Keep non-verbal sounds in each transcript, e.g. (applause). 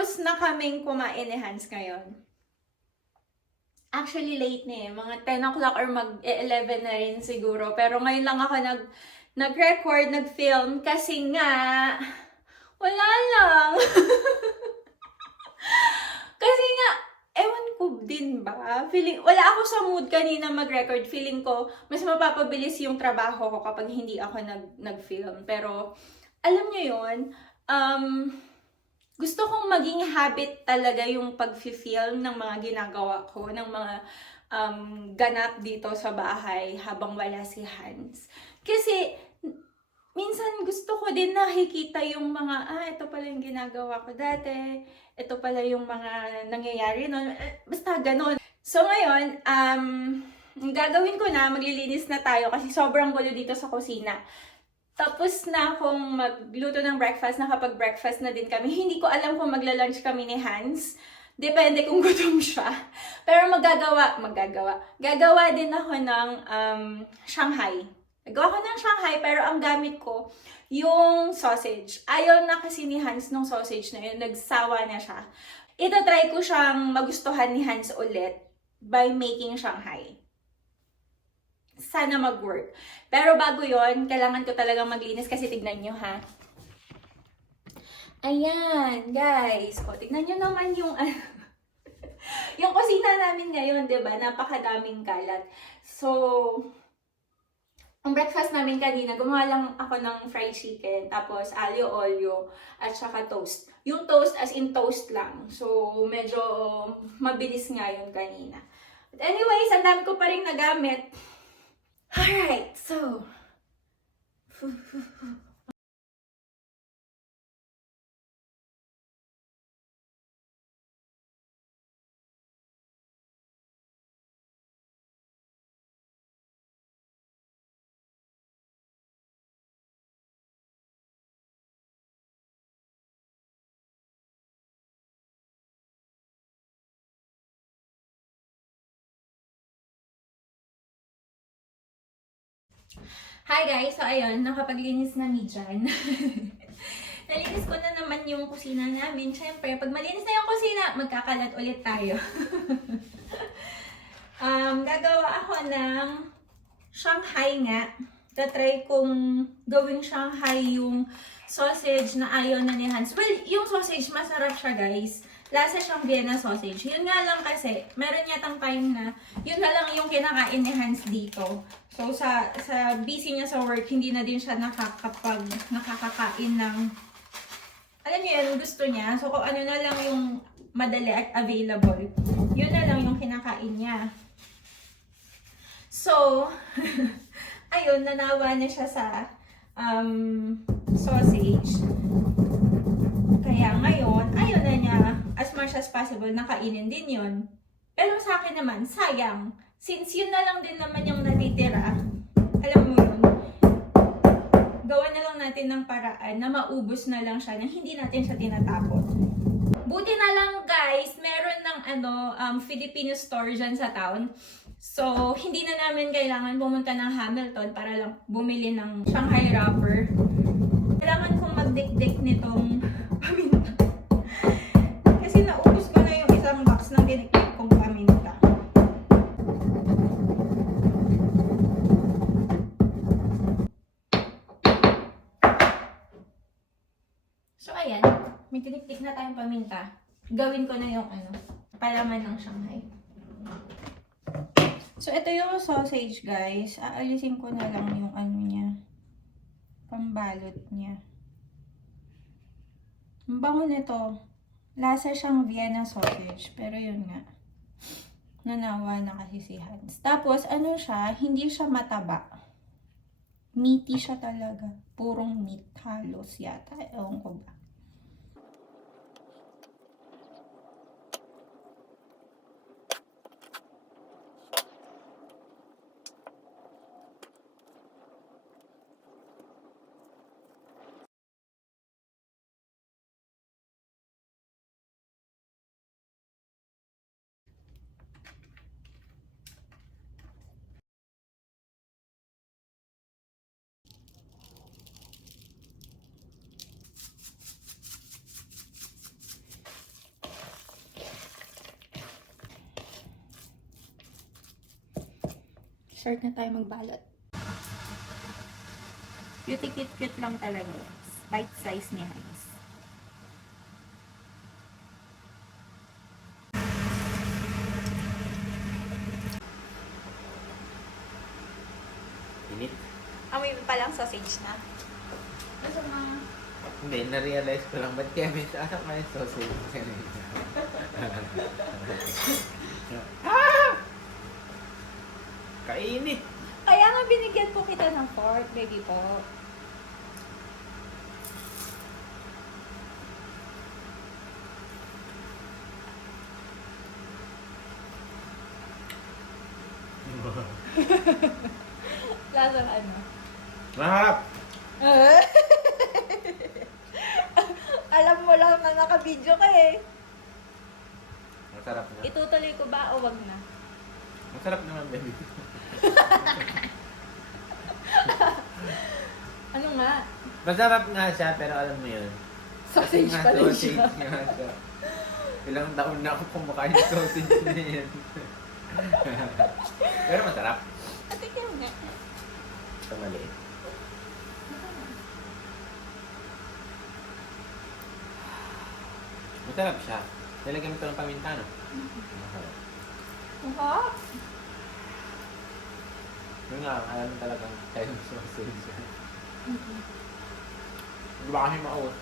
Tapos na kaming kumain ni Hans ngayon. Actually, late na eh. Mga 10 o'clock or mag-11 na rin siguro. Pero ngayon lang ako nag, nag-record, nag-film kasi nga, wala lang. (laughs) kasi nga, ewan ko din ba? Feeling, wala ako sa mood kanina mag-record. Feeling ko, mas mapapabilis yung trabaho ko kapag hindi ako nag, nag-film. Pero, alam nyo yun, um, gusto kong maging habit talaga yung pag-film ng mga ginagawa ko, ng mga um, ganap dito sa bahay habang wala si Hans. Kasi, minsan gusto ko din nakikita yung mga, ah, ito pala yung ginagawa ko dati, ito pala yung mga nangyayari nun, Eh, basta ganun. So ngayon, um, gagawin ko na, maglilinis na tayo kasi sobrang gulo dito sa kusina. Tapos na akong magluto ng breakfast, nakapag-breakfast na din kami. Hindi ko alam kung magla-lunch kami ni Hans. Depende kung (laughs) gutom siya. Pero magagawa, magagawa. Gagawa din ako ng um, Shanghai. Nagawa ko ng Shanghai, pero ang gamit ko, yung sausage. Ayaw na kasi ni Hans nung sausage na yun. Nagsawa na siya. Itatry ko siyang magustuhan ni Hans ulit by making Shanghai sana mag-work. Pero bago yon kailangan ko talagang maglinis kasi tignan nyo ha. Ayan, guys. O, tignan nyo naman yung, (laughs) yung kusina namin ngayon, di ba? Napakadaming kalat. So, ang breakfast namin kanina, gumawa lang ako ng fried chicken, tapos alio olio, at saka toast. Yung toast as in toast lang. So, medyo mabilis nga yun kanina. But anyways, ang dami ko pa rin nagamit. Alright, so. (laughs) Hi guys! So ayun, nakapaglinis na mi dyan. (laughs) Nalinis ko na naman yung kusina namin. Siyempre, pag malinis na yung kusina, magkakalat ulit tayo. (laughs) um, gagawa ako ng Shanghai nga. Tatry kong gawing Shanghai yung sausage na ayaw na ni Hans. Well, yung sausage, masarap siya guys. Lasa siyang Vienna sausage. Yun nga lang kasi, meron yatang time na, yun na lang yung kinakain ni Hans dito. So, sa, sa busy niya sa work, hindi na din siya nakakapag, nakakakain ng, alam niyo yun, gusto niya. So, kung ano na lang yung madali at available, yun na lang yung kinakain niya. So, (laughs) ayun, nanawa na siya sa um, sausage. Kaya ngayon, ayun much as possible, nakainin din yun. Pero sa akin naman, sayang. Since yun na lang din naman yung natitira, alam mo yun, gawa na lang natin ng paraan na maubos na lang siya nang hindi natin siya tinatapon. Buti na lang guys, meron ng ano, um, Filipino store dyan sa town. So, hindi na namin kailangan pumunta ng Hamilton para lang bumili ng Shanghai wrapper. Kailangan kong magdikdik nitong May tiniktik na tayong paminta. Gawin ko na yung ano, palaman ng Shanghai. So, ito yung sausage, guys. Aalisin ko na lang yung ano niya. Pambalot niya. Ang bango nito. Lasa siyang Vienna sausage. Pero yun nga. Nanawa na kasi si Hans. Tapos, ano siya, hindi siya mataba. Meaty siya talaga. Purong meat halos yata. Ewan ko ba. Start na tayo magbalot. Cutie cute cute lang talaga. Bite size ni Hans. Init. Amoy pa lang sausage na. Gusto mo? Hindi, na-realize ko lang. Ba't kaya may (laughs) na yung sausage (laughs) kanina? ah! Kainit! Kaya nga binigyan po kita ng fork, baby po. (laughs) Lasang ano? Mahap! (laughs) Alam mo lang na naka-video ka eh. Masarap na. Itutuloy ko ba o wag na? Masarap naman, baby. (laughs) Ano nga? Masarap nga siya, pero alam mo yun. Sausage pa rin sausage siya. nga siya. Ilang taon na ako kumakain ng sausage na yan. (laughs) pero masarap. Atikin nga. Ito maliit. Masarap siya. Nilagyan mo ito ng paminta, no? Masarap. Mukha. Yun nga, alam talagang tayo ng sausage. Di ba kasi maubot?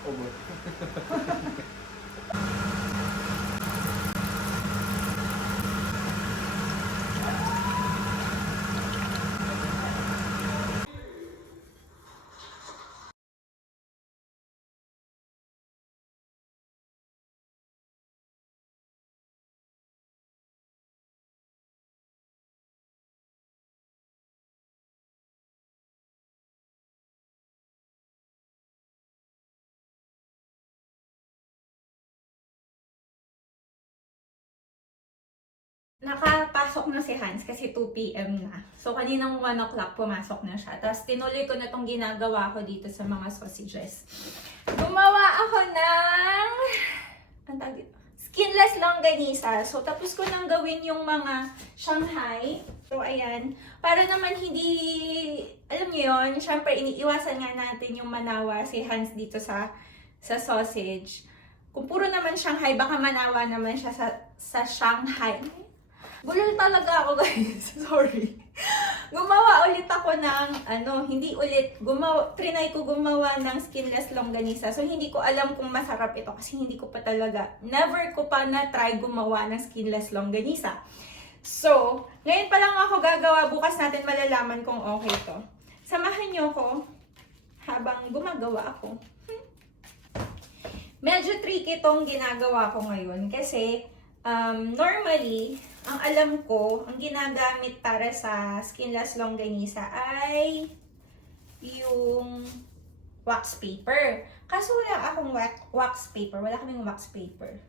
Nakapasok na si Hans kasi 2 p.m. na. So, kaninang 1 o'clock pumasok na siya. Tapos, tinuloy ko na tong ginagawa ko dito sa mga sausages. Gumawa ako ng... Ang dito? Skinless longganisa. So, tapos ko nang gawin yung mga Shanghai. So, ayan. Para naman hindi... Alam niyo yon syempre, iniiwasan nga natin yung manawa si Hans dito sa sa sausage. Kung puro naman Shanghai, baka manawa naman siya sa, sa Shanghai. Bulol talaga ako guys. (laughs) Sorry. Gumawa ulit ako ng, ano, hindi ulit, gumawa, trinay ko gumawa ng skinless longganisa. So, hindi ko alam kung masarap ito kasi hindi ko pa talaga, never ko pa na-try gumawa ng skinless longganisa. So, ngayon pa lang ako gagawa, bukas natin malalaman kung okay to. Samahan niyo ko habang gumagawa ako. Medyo tricky tong ginagawa ko ngayon kasi um, normally, ang alam ko, ang ginagamit para sa skinless longganisa ay yung wax paper. Kaso wala akong wax, paper. Wala kaming wax paper.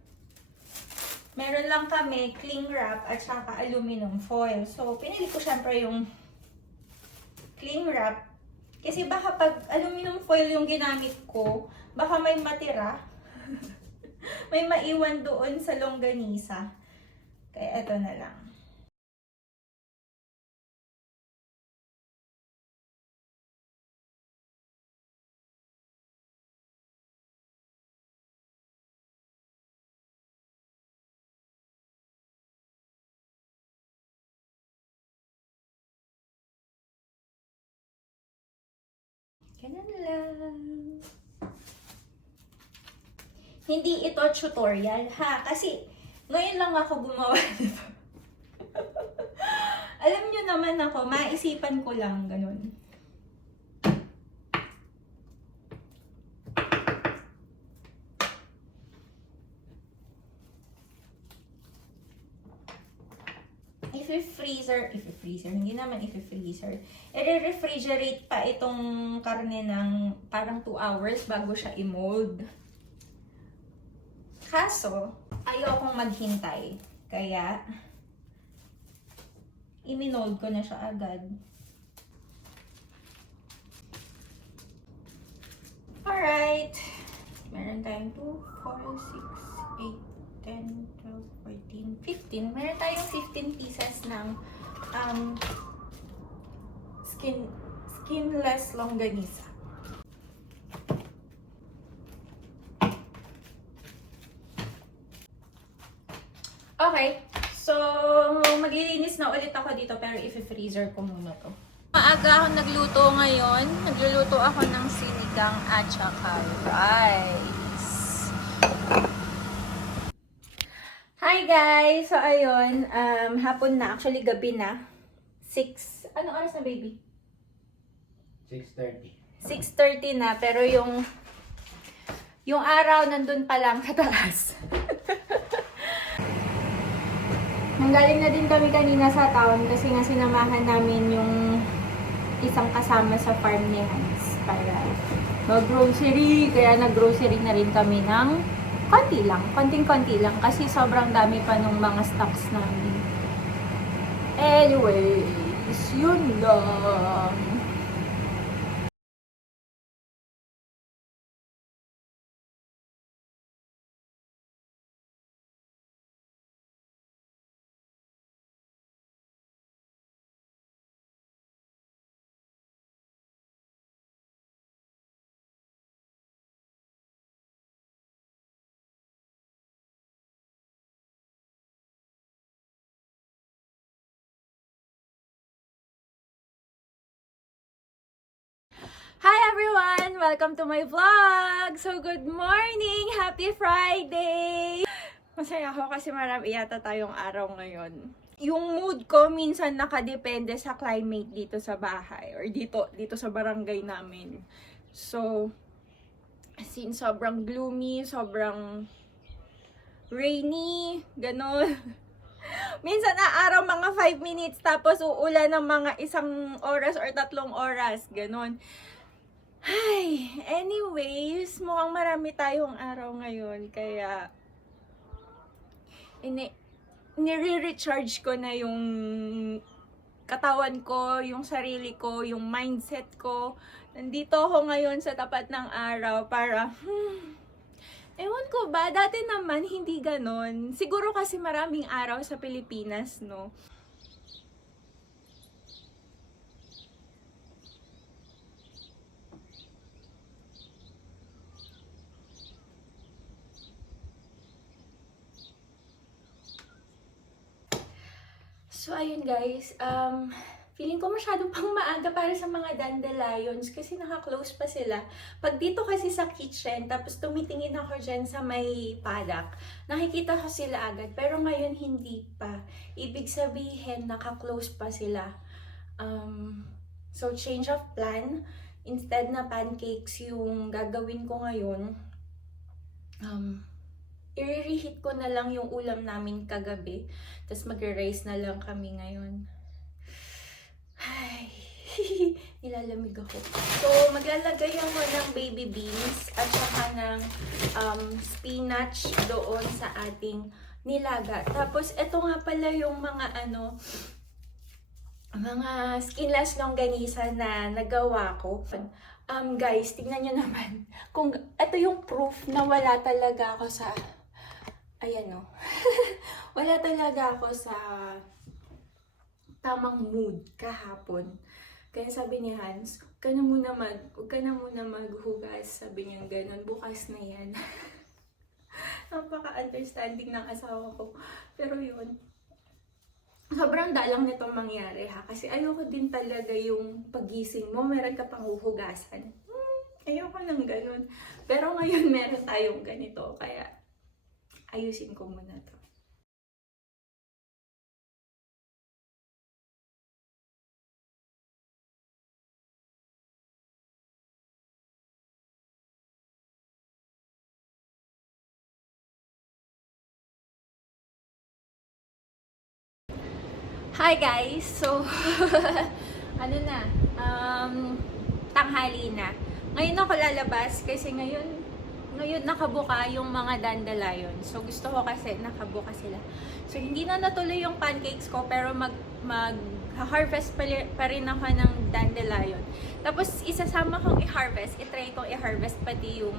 Meron lang kami cling wrap at saka aluminum foil. So, pinili ko syempre yung cling wrap. Kasi baka pag aluminum foil yung ginamit ko, baka may matira. (laughs) (laughs) may maiwan doon sa longganisa. Kaya ito na lang. Ganun lang. Hindi ito tutorial ha, kasi ngayon lang ako gumawa (laughs) nito. Alam nyo naman ako, maisipan ko lang ganun. If freezer, if freezer, hindi naman if freezer. I-refrigerate pa itong karne ng parang 2 hours bago siya i-mold. Kaso, ayokong maghintay. Kaya, iminold ko na siya agad. Alright. Meron tayong 2, 4, 6, 8, 10, 12, 14, 15. Meron tayong 15 pieces ng um, skin skinless longganisa. Okay, so maglilinis na ulit ako dito pero i-freezer ko muna to. Maaga ako nagluto ngayon. Nagluluto ako ng sinigang at saka rice. Hi guys! So ayun, um, hapon na. Actually gabi na. 6, anong oras na baby? 6.30. 6.30 na, pero yung yung araw nandun pa lang sa taas. (laughs) Nanggaling na din kami kanina sa town kasi nga sinamahan namin yung isang kasama sa farm ni Hans para mag-grocery. Kaya nag-grocery na rin kami ng konti lang, konting-konti lang kasi sobrang dami pa nung mga stocks namin. Anyways, yun lang. Everyone! Welcome to my vlog! So good morning! Happy Friday! Masaya ako kasi marami yata tayong araw ngayon. Yung mood ko minsan nakadepende sa climate dito sa bahay or dito dito sa barangay namin. So, since sobrang gloomy, sobrang rainy, ganon. (laughs) Minsan na araw mga 5 minutes tapos uulan ng mga isang oras or tatlong oras, ganon. Ay, anyways, mukhang marami tayong araw ngayon, kaya ini nire-recharge ko na yung katawan ko, yung sarili ko, yung mindset ko. Nandito ako ngayon sa tapat ng araw para, hmm, ewan ko ba, dati naman hindi ganon. Siguro kasi maraming araw sa Pilipinas, no? So, ayun guys, um, feeling ko masyado (laughs) pang maaga para sa mga dandelions kasi naka-close pa sila. Pag dito kasi sa kitchen, tapos tumitingin ako dyan sa may paddock, nakikita ko sila agad. Pero ngayon hindi pa. Ibig sabihin, naka-close pa sila. Um, so, change of plan. Instead na pancakes yung gagawin ko ngayon, um, i-reheat ko na lang yung ulam namin kagabi. Tapos magre-rice na lang kami ngayon. Ay, (laughs) nilalamig ako. So, maglalagay ako ng baby beans at saka ng um, spinach doon sa ating nilaga. Tapos, ito nga pala yung mga ano, mga skinless longganisa na nagawa ko. Um, guys, tignan nyo naman. Kung, ito yung proof na wala talaga ako sa ayan no. (laughs) Wala talaga ako sa tamang mood kahapon. Kaya sabi ni Hans, huwag ka na muna mag, huwag ka na muna maghugas. Sabi niya ganun, bukas na yan. (laughs) Napaka-understanding ng asawa ko. Pero yun, sobrang dalang nitong mangyari ha. Kasi ayoko din talaga yung pagising mo, meron ka pang huhugasan. Hmm, ayoko ng ganun. Pero ngayon (laughs) meron tayong ganito, kaya ayusin ko muna to. Hi guys! So, (laughs) ano na, um, tanghali na. Ngayon ako lalabas kasi ngayon ngayon nakabuka yung mga dandelion. So gusto ko kasi nakabuka sila. So hindi na natuloy yung pancakes ko pero mag mag harvest pa, rin ako ng dandelion. Tapos isasama kong i-harvest, i-try kong i-harvest pati yung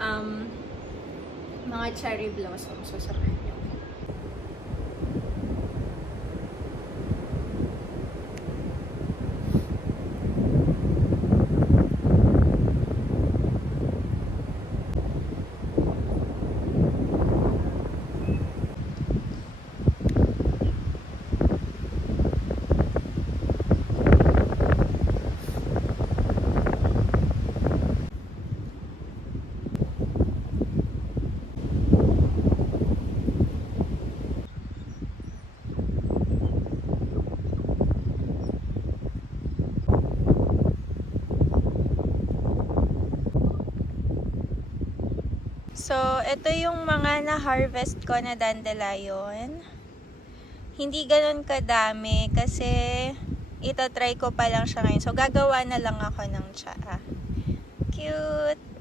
um, mga cherry blossom. So samahan niyo. Ito yung mga na-harvest ko na dandelion. Hindi ganun kadami kasi ito-try ko pa lang siya ngayon. So, gagawa na lang ako ng tsaa. Cute!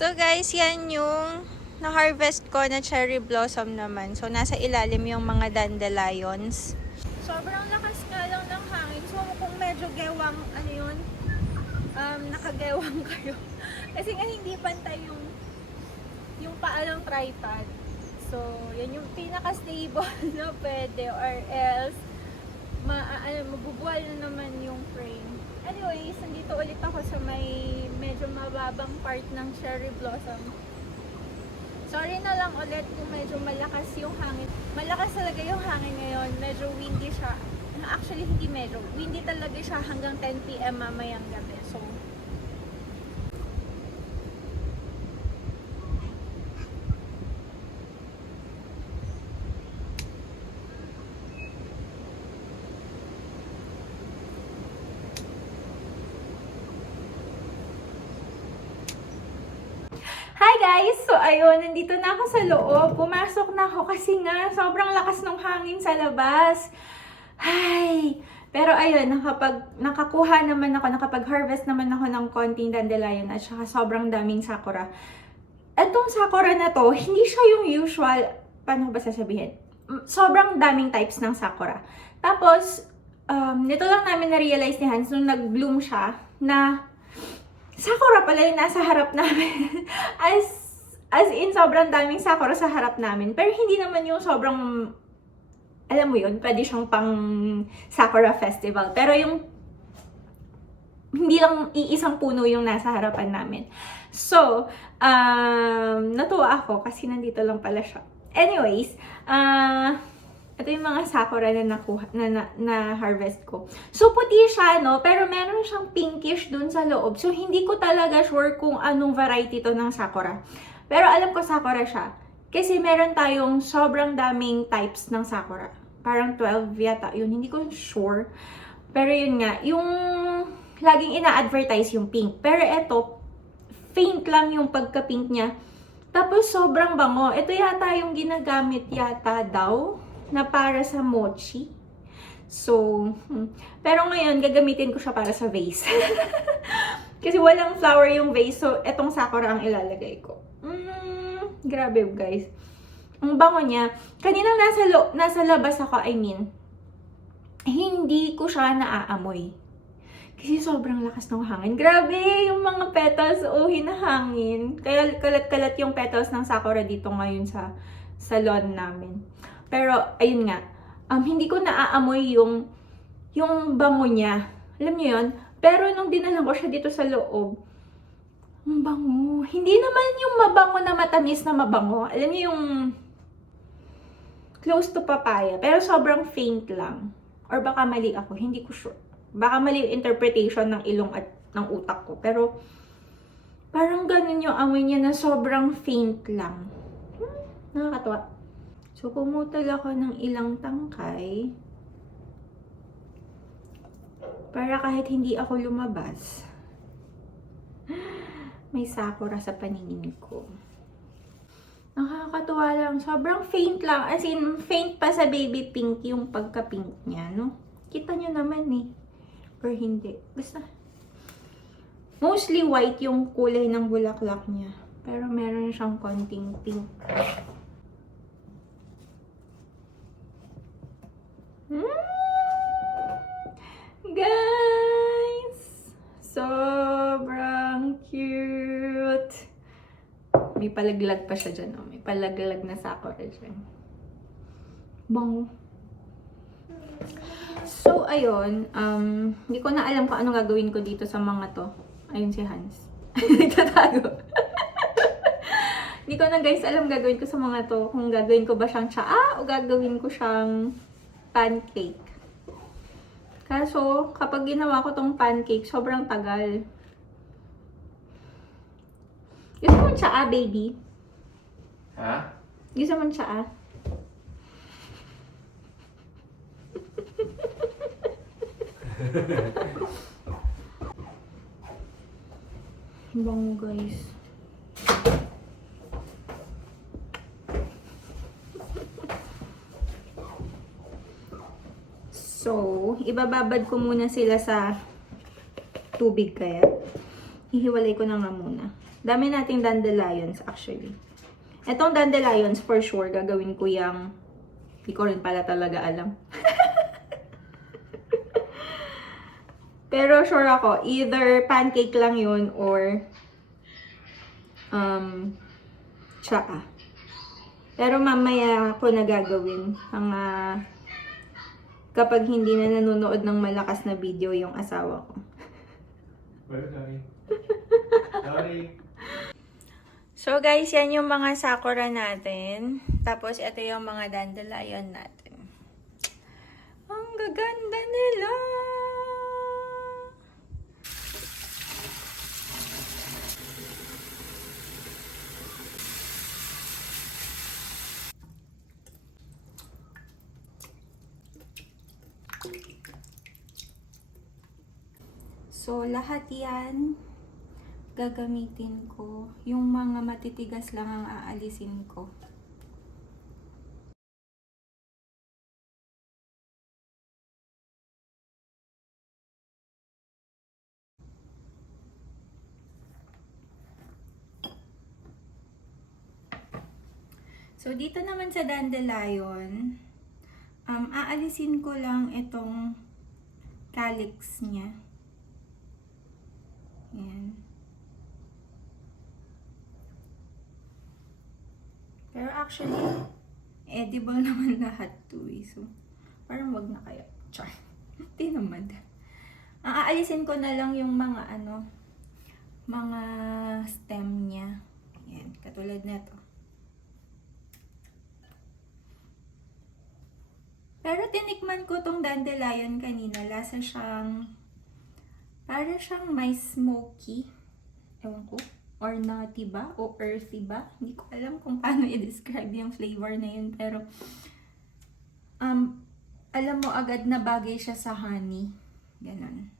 So guys, yan yung na-harvest ko na cherry blossom naman. So nasa ilalim yung mga dandelions. Sobrang lakas nga lang ng hangin. So kung medyo gewang, ano yun, um, nakagewang (laughs) kayo. Kasi nga hindi pantay yung yung paa ng tripod. So, yan yung pinaka-stable (laughs) na pwede or else ma ano, mabubuwal na naman yung frame. Anyways, nandito ulit ako sa may medyo mababang part ng cherry blossom. Sorry na lang ulit kung medyo malakas yung hangin. Malakas talaga yung hangin ngayon. Medyo windy siya. Actually, hindi medyo. Windy talaga siya hanggang 10 p.m. mamayang gabi. So, guys! So ayun, nandito na ako sa loob. Pumasok na ako kasi nga sobrang lakas ng hangin sa labas. Hi! Pero ayun, nakapag, nakakuha naman ako, nakapag-harvest naman ako ng konting dandelion at saka sobrang daming sakura. Etong sakura na to, hindi siya yung usual, paano ba sasabihin? Mm, Sobrang daming types ng sakura. Tapos, um, nito lang namin na-realize ni Hans nung nag-bloom siya na sakura pala yung nasa harap namin. (laughs) as, as in, sobrang daming sakura sa harap namin. Pero hindi naman yung sobrang, alam mo yun, pwede siyang pang sakura festival. Pero yung, hindi lang iisang puno yung nasa harapan namin. So, um, natuwa ako kasi nandito lang pala siya. Anyways, ah, ito yung mga sakura na nakuha, na, na, na harvest ko. So, puti siya, no? Pero meron siyang pinkish dun sa loob. So, hindi ko talaga sure kung anong variety to ng sakura. Pero alam ko sakura siya. Kasi meron tayong sobrang daming types ng sakura. Parang 12 yata yun. Hindi ko sure. Pero yun nga, yung laging ina-advertise yung pink. Pero ito, faint lang yung pagka-pink niya. Tapos sobrang bango. Ito yata yung ginagamit yata daw na para sa mochi. So, hmm. pero ngayon gagamitin ko siya para sa vase. (laughs) Kasi walang flower yung vase, so etong sakura ang ilalagay ko. Mm, grabe guys. Ang bango niya. Kanina nasa, lo- nasa labas ako, I mean, hindi ko siya naaamoy. Kasi sobrang lakas ng hangin. Grabe, yung mga petals, oh, hinahangin. Kaya kalat-kalat yung petals ng sakura dito ngayon sa salon namin. Pero, ayun nga, um, hindi ko naaamoy yung, yung bango niya. Alam niyo yun? Pero nung dinalan ko siya dito sa loob, ang bango. Hindi naman yung mabango na matamis na mabango. Alam niyo yung close to papaya. Pero sobrang faint lang. Or baka mali ako. Hindi ko sure. Baka mali yung interpretation ng ilong at ng utak ko. Pero parang ganun yung amoy niya na sobrang faint lang. Hmm, nakakatawa. So, pumutol ako ng ilang tangkay para kahit hindi ako lumabas, (gasps) may sakura sa paningin ko. Nakakatuwa lang. Sobrang faint lang. As in, faint pa sa baby pink yung pagka-pink niya, no? Kita nyo naman eh. Or hindi. Basta, mostly white yung kulay ng bulaklak niya. Pero meron siyang konting pink. Mm! Guys! Sobrang cute! May palaglag pa siya dyan. Oh. May palaglag na sakura dyan. Bango. So, ayun. Um, hindi ko na alam kung anong gagawin ko dito sa mga to. Ayun si Hans. (laughs) Nagtatago. Hindi ko na guys alam gagawin ko sa mga to. Kung gagawin ko ba siyang tsaa o gagawin ko siyang pancake. Kaso, kapag ginawa ko tong pancake, sobrang tagal. Gusto mo tsaa, baby? Ha? Gusto mo tsaa? Bango guys. So, ibababad ko muna sila sa tubig kaya. Hihiwalay ko na nga muna. Dami nating dandelions actually. Etong dandelions for sure gagawin ko yung hindi ko rin pala talaga alam. (laughs) Pero sure ako, either pancake lang yun or um, tsaa. Pero mamaya ko na gagawin mga kapag hindi na nanonood ng malakas na video yung asawa ko. Sorry. (laughs) Sorry. So guys, yan yung mga sakura natin. Tapos ito yung mga dandelion natin. Ang gaganda nila! So, lahat yan gagamitin ko. Yung mga matitigas lang ang aalisin ko. So, dito naman sa dandelion, um, aalisin ko lang itong calyx niya. Yan. Pero actually, edible (laughs) naman lahat to eh. So, parang wag na kaya. Char. (laughs) Di naman. Ang aalisin ko na lang yung mga ano, mga stem niya. Yan, katulad nito. Pero tinikman ko tong dandelion kanina. Lasa siyang, para siyang may smoky. Ewan ko or nutty ba? O earthy ba? Hindi ko alam kung paano i-describe yung flavor na yun. Pero, um, alam mo agad na bagay siya sa honey. Ganon.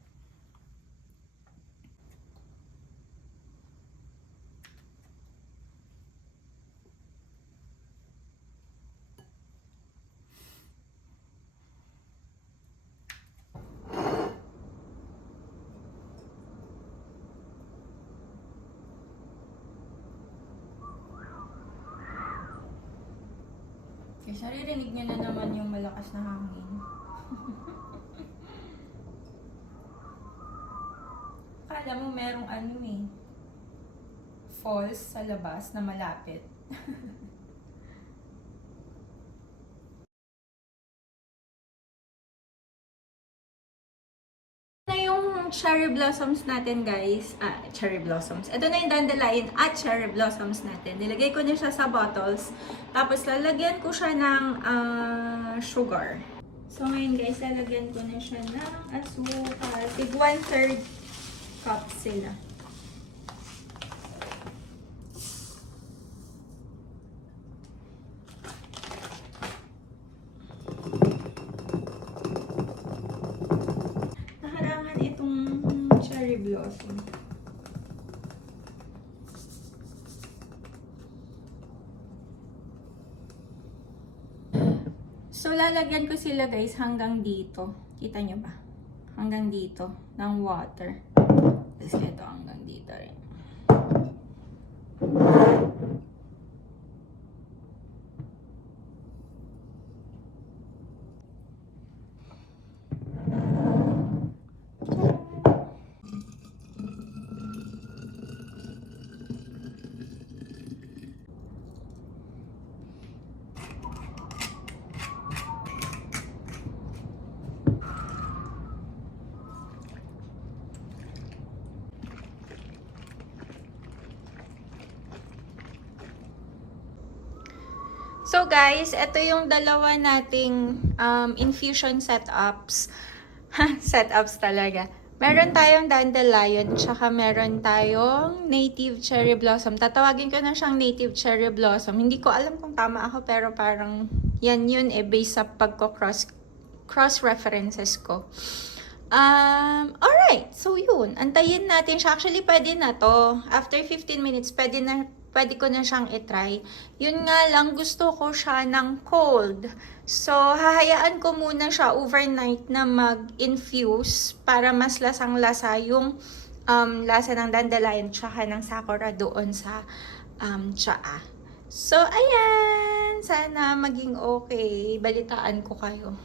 Okay, saririnig niyo na naman malakas na hangin. Kala mo merong ano eh, falls sa labas na malapit. (laughs) cherry blossoms natin, guys. Ah, cherry blossoms. Ito na yung dandelion at cherry blossoms natin. Nilagay ko na siya sa bottles. Tapos, lalagyan ko siya ng ah, sugar. So, ngayon, guys, lalagyan ko na siya ng asukal. Tig one-third cup sila. So, lalagyan ko sila guys hanggang dito. Kita nyo ba? Hanggang dito ng water. Tapos ito hanggang dito rin. So guys, ito yung dalawa nating um, infusion setups. (laughs) setups talaga. Meron tayong dandelion, tsaka meron tayong native cherry blossom. Tatawagin ko na siyang native cherry blossom. Hindi ko alam kung tama ako, pero parang yan yun eh, based sa pagko-cross cross references ko. Um, alright. So, yun. Antayin natin siya. Actually, pwede na to. After 15 minutes, pwede na pwede ko na siyang itry. Yun nga lang, gusto ko siya ng cold. So, hahayaan ko muna siya overnight na mag-infuse para mas lasang-lasa yung um, lasa ng dandelion tsaka ng sakura doon sa um, tsaa. So, ayan! Sana maging okay. Balitaan ko kayo.